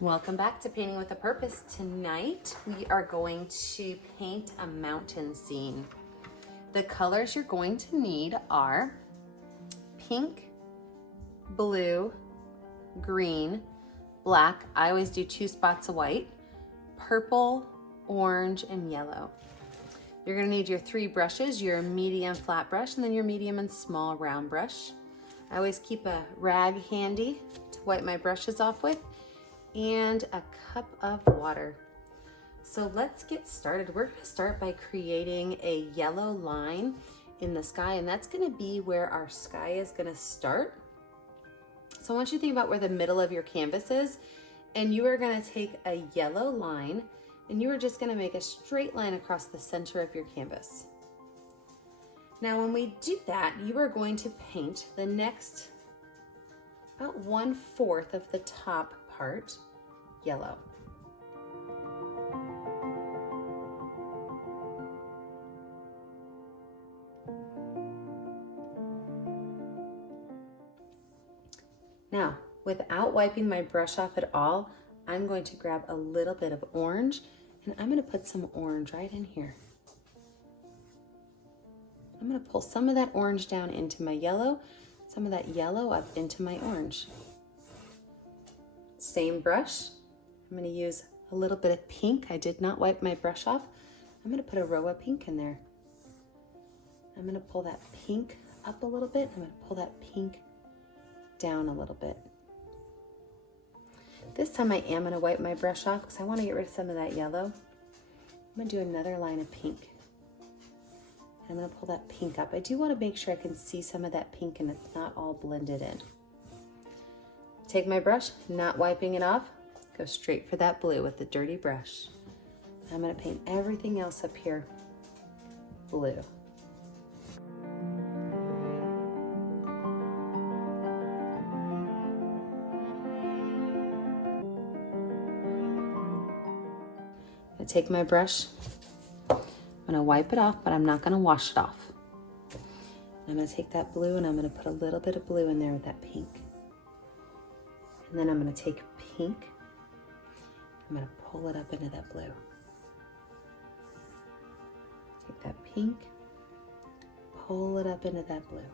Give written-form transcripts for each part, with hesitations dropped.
Welcome back to Painting with a Purpose. Tonight we are going to paint a mountain scene. The colors you're going to need are pink, blue, green, black. I always do 2 spots of white, purple, orange, and yellow. You're gonna need your 3 brushes, your medium flat brush, and then your medium and small round brush. I always keep a rag handy to wipe my brushes off with, and a cup of water. So let's get started. We're gonna start by creating a yellow line in the sky, and that's gonna be where our sky is gonna start. So I want you to think about where the middle of your canvas is, and you are gonna take a yellow line, and you are just gonna make a straight line across the center of your canvas. Now when we do that, you are going to paint the next about 1/4 of the top part yellow. Now, without wiping my brush off at all, I'm going to grab a little bit of orange, and I'm going to put some orange right in here. I'm going to pull some of that orange down into my yellow, some of that yellow up into my orange. Same brush, I'm going to use a little bit of pink. I did not wipe my brush off. I'm going to put a row of pink in there. I'm going to pull that pink up a little bit. I'm going to pull that pink down a little bit. This time I am going to wipe my brush off because I want to get rid of some of that yellow. I'm going to do another line of pink. I'm going to pull that pink up. I do want to make sure I can see some of that pink and it's not all blended in. Take my brush, not wiping it off, go straight for that blue with the dirty brush. I'm going to paint everything else up here blue. I take my brush, I'm going to wipe it off, but I'm not going to wash it off. I'm going to take that blue and I'm going to put a little bit of blue in there with that pink. And then I'm going to take pink, I'm going to pull it up into that blue. Take that pink, pull it up into that blue.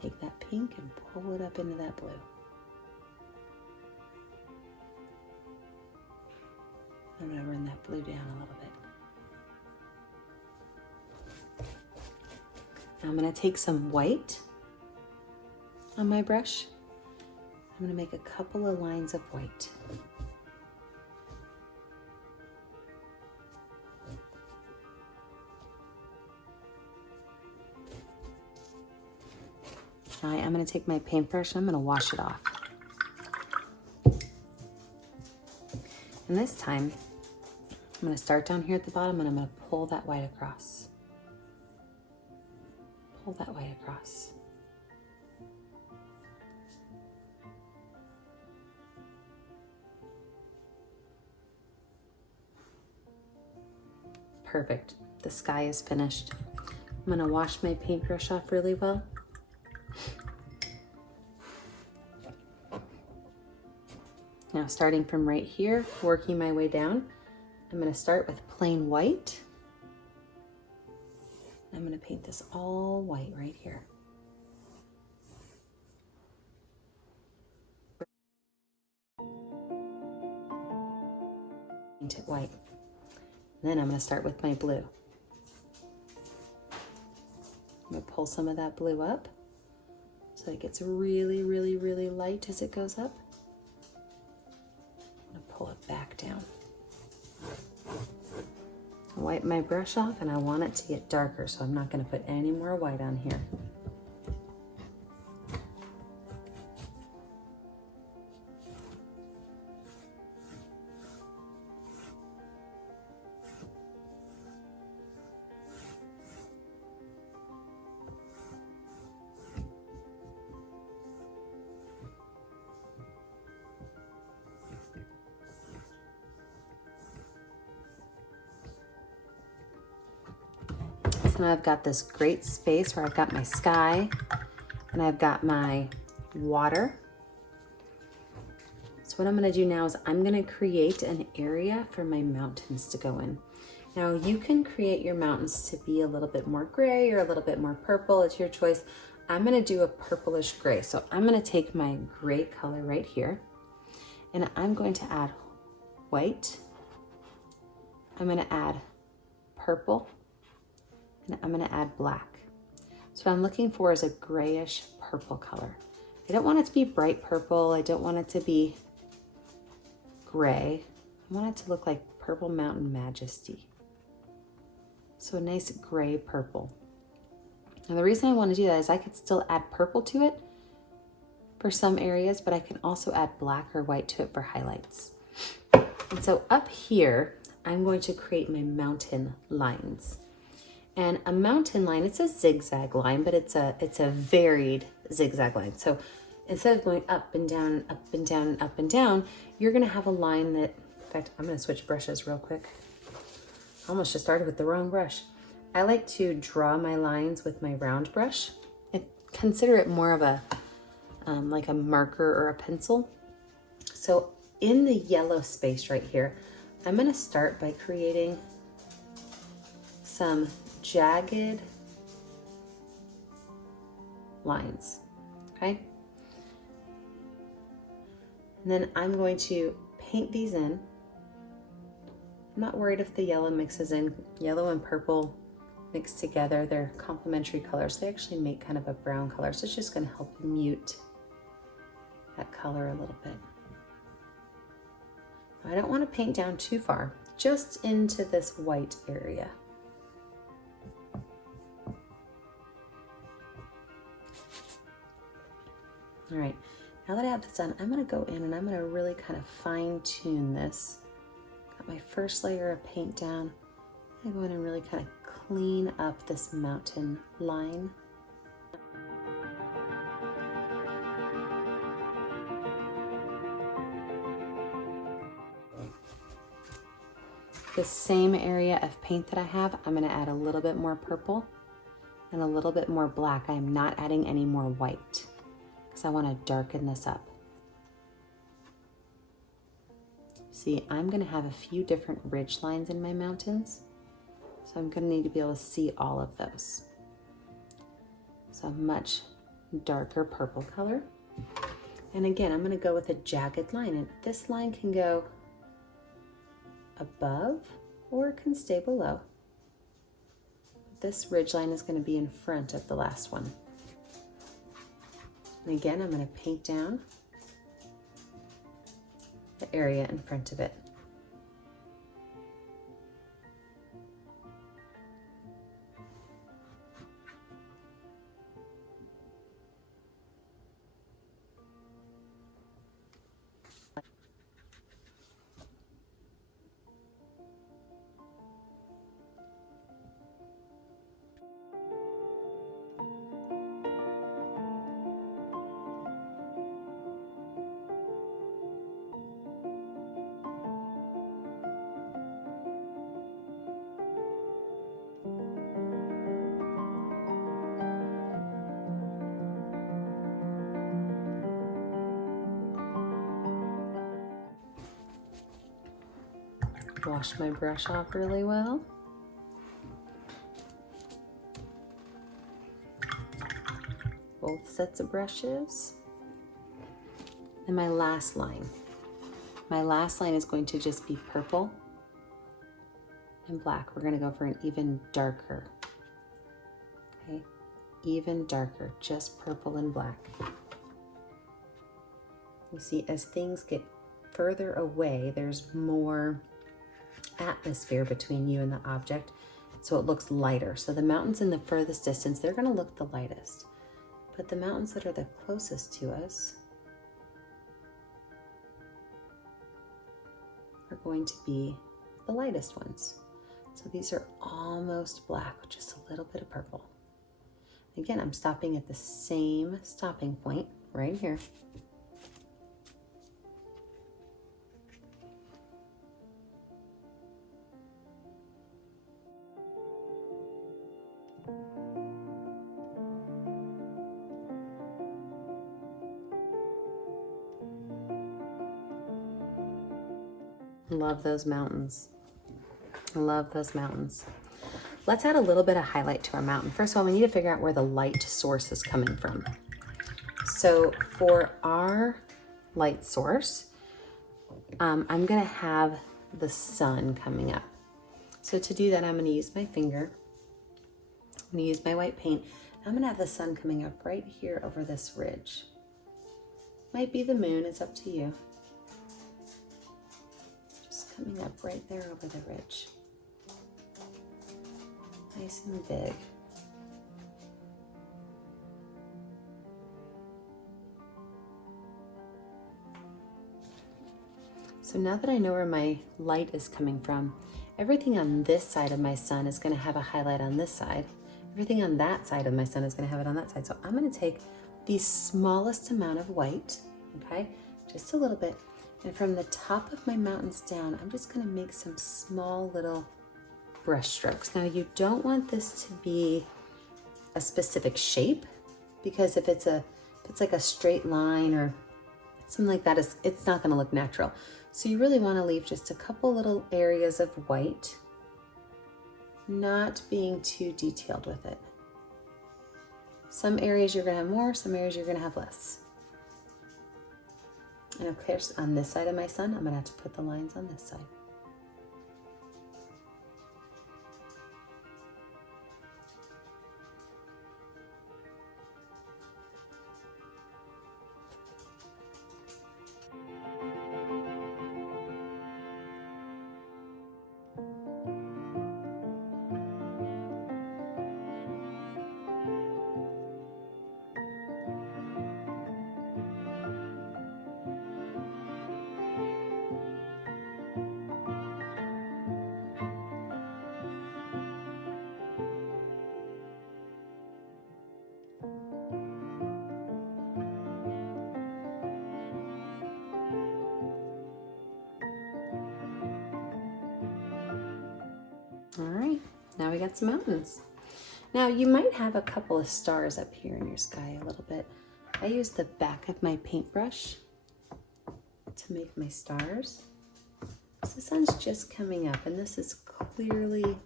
Take that pink and pull it up into that blue. I'm going to run that blue down a little bit. Now I'm going to take some white on my brush. I'm going to make a couple of lines of white. Now I'm going to take my paintbrush and I'm going to wash it off. And this time, I'm going to start down here at the bottom and I'm going to pull that white across. Pull that white across. Perfect. The sky is finished. I'm going to wash my paintbrush off really well. Now starting from right here, working my way down, I'm going to start with plain white. I'm going to paint this all white right here. Paint it white. And then I'm going to start with my blue. I'm going to pull some of that blue up so it gets really, really, really light as it goes up. I'm going to pull it back down. I wipe my brush off and I want it to get darker, so I'm not going to put any more white on here. So now I've got this great space where I've got my sky and I've got my water. So what I'm gonna do now is I'm gonna create an area for my mountains to go in. Now you can create your mountains to be a little bit more gray or a little bit more purple, it's your choice. I'm gonna do a purplish gray. So I'm gonna take my gray color right here and I'm going to add white. I'm gonna add purple and I'm gonna add black. So what I'm looking for is a grayish purple color. I don't want it to be bright purple. I don't want it to be gray. I want it to look like Purple Mountain Majesty. So a nice gray purple. Now the reason I want to do that is I could still add purple to it for some areas, but I can also add black or white to it for highlights. And so up here, I'm going to create my mountain lines. And a mountain line, it's a zigzag line, but it's a varied zigzag line. So instead of going up and down and up and down and up and down, you're gonna have a line that, in fact, I'm gonna switch brushes real quick. I almost just started with the wrong brush. I like to draw my lines with my round brush. I consider it more of a, like a marker or a pencil. So in the yellow space right here, I'm gonna start by creating some jagged lines, okay? And then I'm going to paint these in. I'm not worried if the yellow mixes in. Yellow and purple mixed together, they're complementary colors. They actually make kind of a brown color, so it's just gonna help mute that color a little bit. I don't wanna paint down too far, just into this white area. All right, now that I have this done, I'm gonna go in and I'm gonna really kind of fine tune this. Got my first layer of paint down. I'm gonna go in and really kind of clean up this mountain line. The same area of paint that I have, I'm gonna add a little bit more purple and a little bit more black. I am not adding any more white, because I want to darken this up. See, I'm going to have a few different ridge lines in my mountains, so I'm going to need to be able to see all of those. So a much darker purple color. And again, I'm going to go with a jagged line, and this line can go above or it can stay below. This ridge line is going to be in front of the last one. And again, I'm going to paint down the area in front of it. Wash my brush off really well. Both sets of brushes. And my last line. My last line is going to just be purple and black. We're going to go for an even darker. Okay, even darker, just purple and black. You see, as things get further away, there's more atmosphere between you and the object, so it looks lighter. So the mountains in the furthest distance, they're going to look the lightest, but the mountains that are the closest to us are going to be the lightest ones. So these are almost black with just a little bit of purple. Again, I'm stopping at the same stopping point right here. Love those mountains. Love those mountains. Let's add a little bit of highlight to our mountain. First of all, we need to figure out where the light source is coming from. So for our light source, I'm gonna have the sun coming up. So to do that, I'm gonna use my finger. I'm gonna use my white paint. I'm gonna have the sun coming up right here over this ridge. Might be the moon, it's up to you. Just coming up right there over the ridge. Nice and big. So now that I know where my light is coming from, everything on this side of my sun is gonna have a highlight on this side. Everything on that side of my sun is gonna have it on that side. So I'm gonna take the smallest amount of white, okay? Just a little bit. And from the top of my mountains down, I'm just gonna make some small little brush strokes. Now you don't want this to be a specific shape, because if it's like a straight line or something like that, it's not gonna look natural. So you really wanna leave just a couple little areas of white, not being too detailed with it. Some areas you're gonna have more, some areas you're gonna have less. And of course, on this side of my sun, I'm gonna have to put the lines on this side. All right, now we got some mountains. Now you might have a couple of stars up here in your sky a little bit. I use the back of my paintbrush to make my stars. So the sun's just coming up, and this is clearly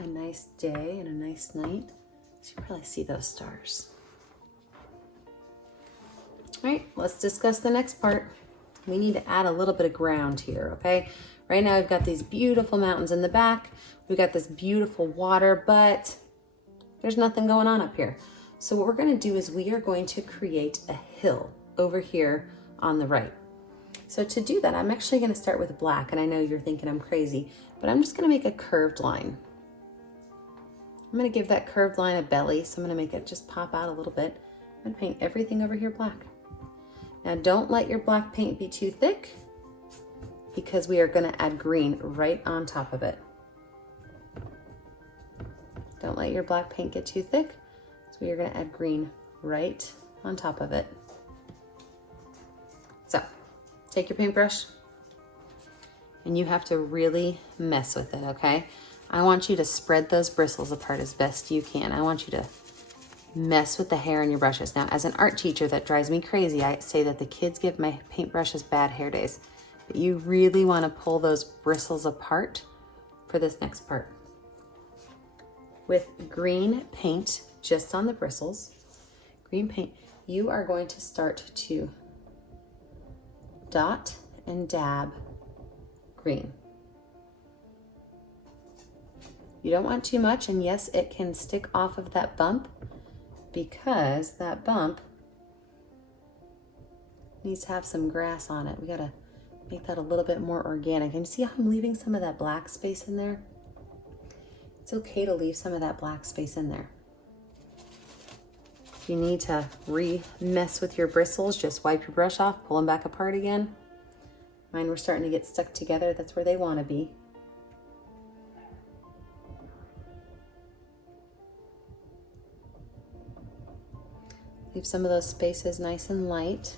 a nice day and a nice night. So you probably see those stars. All right, let's discuss the next part. We need to add a little bit of ground here, okay? Right now we've got these beautiful mountains in the back. We've got this beautiful water, but there's nothing going on up here. So what we're gonna do is we are going to create a hill over here on the right. So to do that, I'm actually gonna start with black, and I know you're thinking I'm crazy, but I'm just gonna make a curved line. I'm gonna give that curved line a belly, so I'm gonna make it just pop out a little bit. I'm gonna paint everything over here black. Now don't let your black paint be too thick, because we are gonna add green right on top of it. Don't let your black paint get too thick, so we are gonna add green right on top of it. So, take your paintbrush, and you have to really mess with it, okay? I want you to spread those bristles apart as best you can. I want you to mess with the hair in your brushes. Now, as an art teacher, that drives me crazy. I say that the kids give my paintbrushes bad hair days. But you really want to pull those bristles apart for this next part. With green paint just on the bristles, green paint, you are going to start to dot and dab green. You don't want too much, and yes, it can stick off of that bump, because that bump needs to have some grass on it. We gotta make that a little bit more organic. And see how I'm leaving some of that black space in there? It's okay to leave some of that black space in there. If you need to mess with your bristles, just wipe your brush off, pull them back apart again. Mine were starting to get stuck together. That's where they want to be. Leave some of those spaces nice and light.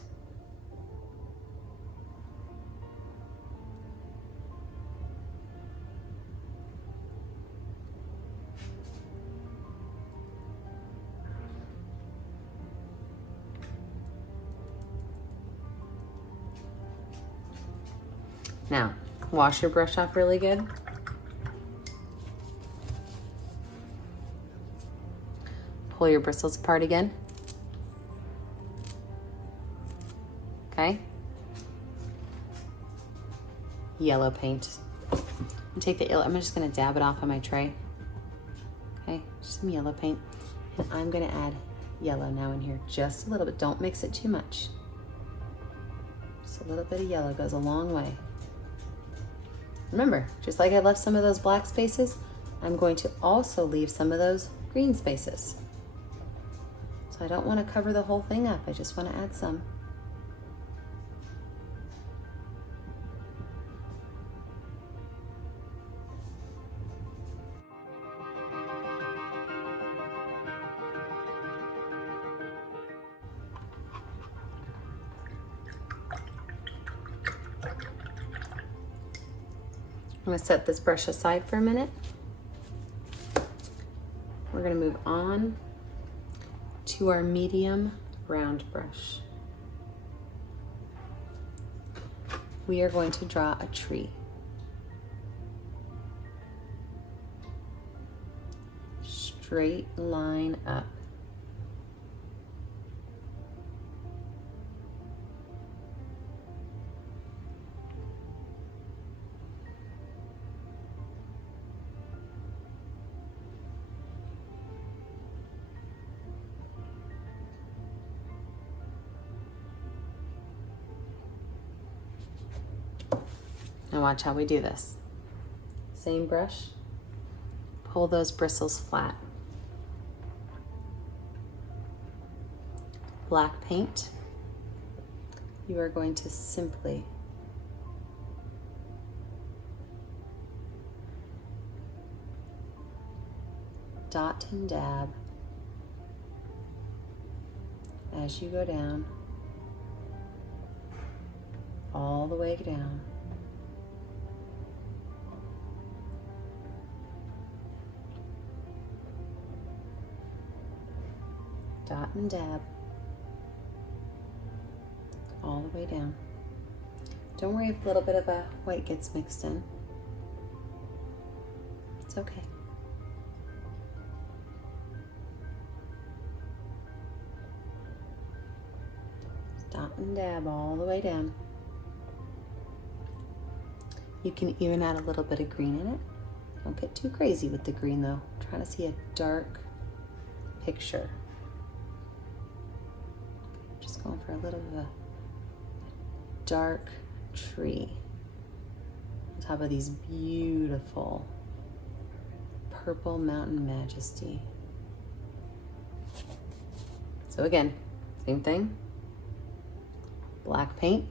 Now, wash your brush off really good. Pull your bristles apart again. Okay. Yellow paint. And take the yellow, I'm just gonna dab it off on my tray. Okay, just some yellow paint. And I'm gonna add yellow now in here, just a little bit. Don't mix it too much. Just a little bit of yellow goes a long way. Remember, just like I left some of those black spaces, I'm going to also leave some of those green spaces. So I don't want to cover the whole thing up. I just want to add some. I'm going to set this brush aside for a minute. We're going to move on to our medium round brush. We are going to draw a tree. Straight line up. Now watch how we do this. Same brush, pull those bristles flat. Black paint, you are going to simply dot and dab as you go down, all the way down. Dot and dab all the way down. Don't worry if a little bit of a white gets mixed in. It's okay. Dot and dab all the way down. You can even add a little bit of green in it. Don't get too crazy with the green though. I'm trying to see a dark picture. Just going for a little bit of a dark tree on top of these beautiful purple mountain majesty. So again, same thing. Black paint.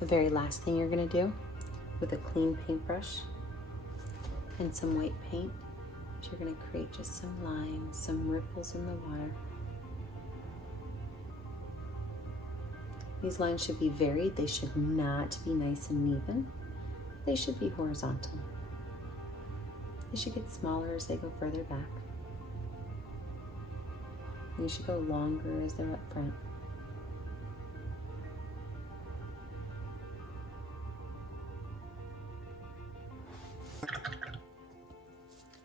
The very last thing you're gonna do with a clean paintbrush and some white paint is you're gonna create just some lines, some ripples in the water. These lines should be varied. They should not be nice and even. They should be horizontal. They should get smaller as they go further back. They should go longer as they're up front.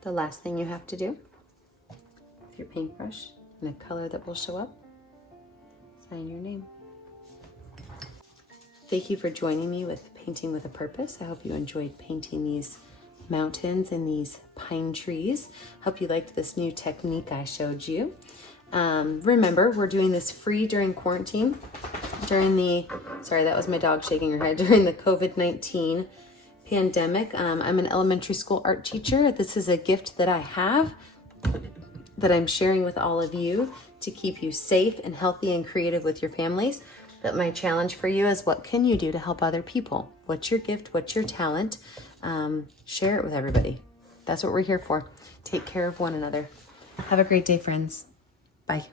The last thing you have to do with your paintbrush and a color that will show up, sign your name. Thank you for joining me with Painting with a Purpose. I hope you enjoyed painting these mountains and these pine trees. Hope you liked this new technique I showed you. Remember, we're doing this free during quarantine, during sorry, that was my dog shaking her head, during the COVID-19 pandemic. I'm an elementary school art teacher. This is a gift that I have that I'm sharing with all of you to keep you safe and healthy and creative with your families. But my challenge for you is, what can you do to help other people? What's your gift? What's your talent? Share it with everybody. That's what we're here for. Take care of one another. Have a great day, friends. Bye.